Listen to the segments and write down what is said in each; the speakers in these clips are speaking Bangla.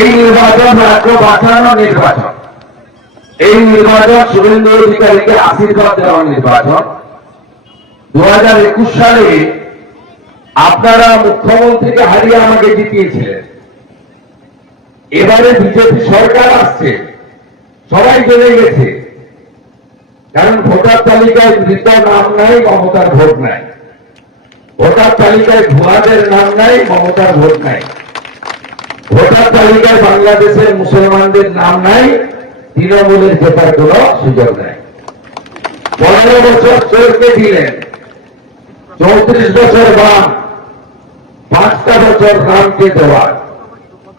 এই নির্বাচন রাজ্য বাঁচানো নির্বাচন, এই নির্বাচন শুভেন্দু অধিকারীকে আশীর্বাদ দেওয়ার নির্বাচন। 2021 সালে আপনারা মুখ্যমন্ত্রীকে হারিয়ে আমাকে জিতিয়েছিলেন। এবারে বিজেপি সরকার আসছে, সবাই জেনে গেছে, কারণ ভোটার তালিকায় মৃত নাম নাই, মমতার ভোট নাই। ভোটার তালিকায় ভুয়াদের নাম নাই, মমতার ভোট নাই। ভোটার তালিকায় বাংলাদেশের মুসলমানদের নাম নাই, তৃণমূলের জেতার কোন সুযোগ নাই। 15 বছর চোরকে দিলেন, 34 বছর বাম, 5টা বছর রামকে দেওয়ার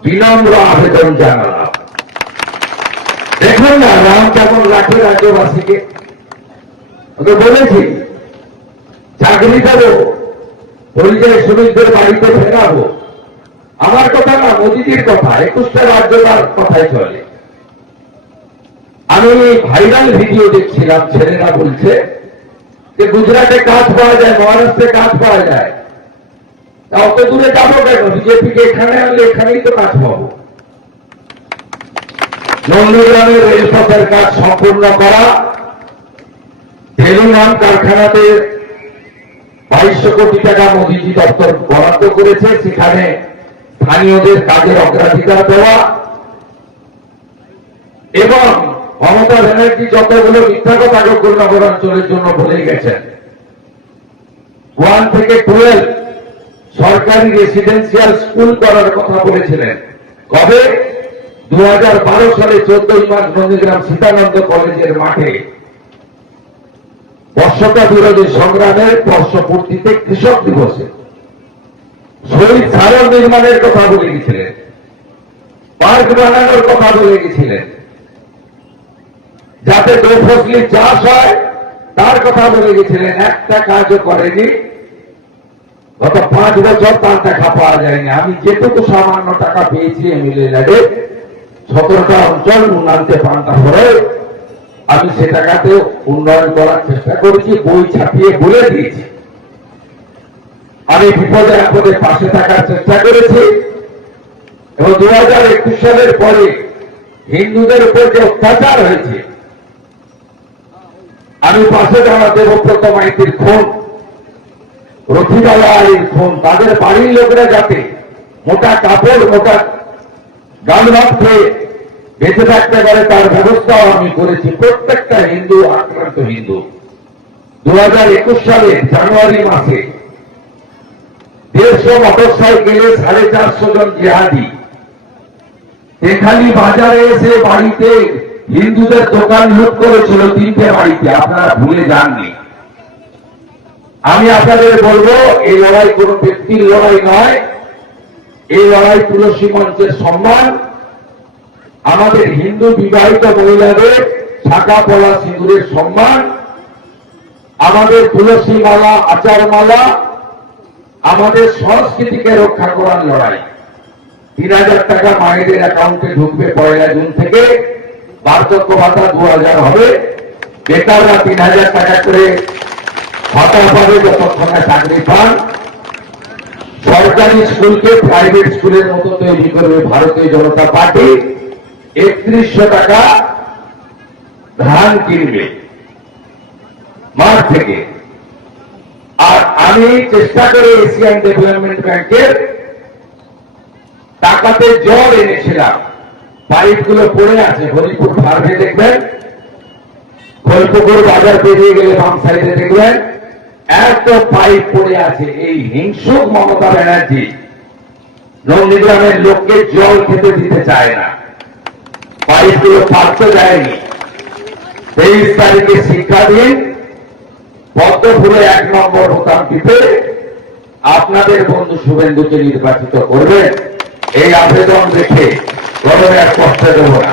বিনম্র আবেদন জানালাম। দেখুন না রাম কেমন রাখে রাজ্যবাসীকে। ওকে বলেছি চাকরি দেবো, পরিযায়ী শ্রমিকদের বাড়িতে ফেরাবো। আমার কথা না, মোদীজির কথা, 21টা রাজ্য তার কথাই চলে। আমি ভাইরাল ভিডিও দেখছিলাম, ছেলেরা বলছে যে গুজরাটে কাজ পাওয়া যায়, মহারাষ্ট্রে কাজ পাওয়া যায়, তা অত দূরে যাবো কেন? বিজেপিকে এখানে আনলে এখানেই তো কাজ পাবো। নন্দীগ্রামের রেলপথের কাজ সম্পূর্ণ করা, টেলিনাম কারখানাতে 2200 কোটি টাকা মোদীজি দপ্তর বরাদ্দ করেছে, সেখানে স্থানীয়দের কাজের অগ্রাধিকার দেওয়া। এবং মমতা ব্যানার্জি যতগুলো মিথ্যা কথা নগর অঞ্চলের জন্য বলে গেছেন, 1 থেকে 12 সরকারি রেসিডেন্সিয়াল স্কুল করার কথা বলেছিলেন। কবে? 2012 সালে 14 মার্চ নন্দীগ্রাম সীতানন্দ কলেজের মাঠে বর্ষতা বিরোধী সংগ্রামের বর্ষপূর্তিতে কৃষক দিবসে শহীদ স্মারক নির্মাণের কথা বলে গেছিলেন, পার্ক বানানোর কথা বলে গেছিলেন, যাতে দোফসলি চাষ হয় তার কথা বলে গেছিলেন। একটা কাজও করেনি। গত 5 বছর তার টাকা পাওয়া যায়নি। আমি যেটুকু সামান্য টাকা পেয়েছি এমএলএ ল্যাবে 17টা অঞ্চল উন্নয়নতে পান্তা করে আমি সে টাকাতে উন্নয়ন করার চেষ্টা করেছি, বই ছাপিয়ে বলে দিয়েছি। আমি বিপদে আপদে পাশে থাকার চেষ্টা করেছি। এবং 2021 সালের পরে হিন্দুদের উপর যে অত্যাচার হয়েছে, আমি পাশে দাঁড়া দেবব্রত মাইতির খুন, রথিবালা আলীর খুন, তাদের বাড়ির লোকেরা যাতে মোটা কাপড়, মোটা গাল ভাত খেয়ে বেঁচে থাকতে পারে তার ব্যবস্থাও আমি করেছি। প্রত্যেকটা হিন্দু, আক্রান্ত হিন্দু। 2021 সালের জানুয়ারি মাসে 150 মোটর সাইকেলে 450 জন জিহাদি তেখালি বাজারে এসে বাড়িতে হিন্দুদের দোকান লুট করেছিল, 3টে বাড়িতে। আপনারা ভুলে যাননি। আমি আপনাদের বলবো, এই লড়াই কোন ব্যক্তির লড়াই নয়, এই লড়াই তুলসী মঞ্চের সম্মান। আমাদের হিন্দু বিবাহিত মহিলাদের শাখা পলা সিঁদুরের সম্মান, আমাদের তুলসী মালা, আচার মালা, আমাদের সংস্কৃতিকে রক্ষা করার লড়াই। 3000 টাকা মায়েদের অ্যাকাউন্টে ঢুকবে 1 জুন থেকে, বার্ধক্য ভাতা 2000 হবে, বেকাররা 3000 টাকা করে ভাতা পাবে যতক্ষণে চাকরি পান। সরকারি স্কুলকে প্রাইভেট স্কুলের মতো তৈরি করবে ভারতীয় জনতা পার্টি। 3100 টাকা ধান কিনবে মাঠ থেকে। আর আমি চেষ্টা করে এশিয়ান ডেভেলপমেন্ট ব্যাংকের টাকাতে জল এনেছিলাম। পাইপগুলো পড়ে আছে, হরিপুর ফার্মে দেখবেন, খোলপুকুর বাজার পেরিয়ে গেলে বাম সাইডে দেখবেন এত পাইপ পড়ে আছে। এই হিংসুক মমতা ব্যানার্জি নন্দীগ্রামের লোককে জল খেতে দিতে চায় না, পাইপগুলো পারতে দেয়নি। 23 তারিখে শিক্ষা দিন, পদ্ম ফুলে 1 নম্বর বোতাম টিপে আপনাদের বন্ধু শুভেন্দুকে নির্বাচিত করবেন। এই আবেদন রেখে গরমে আর কষ্ট দেব না।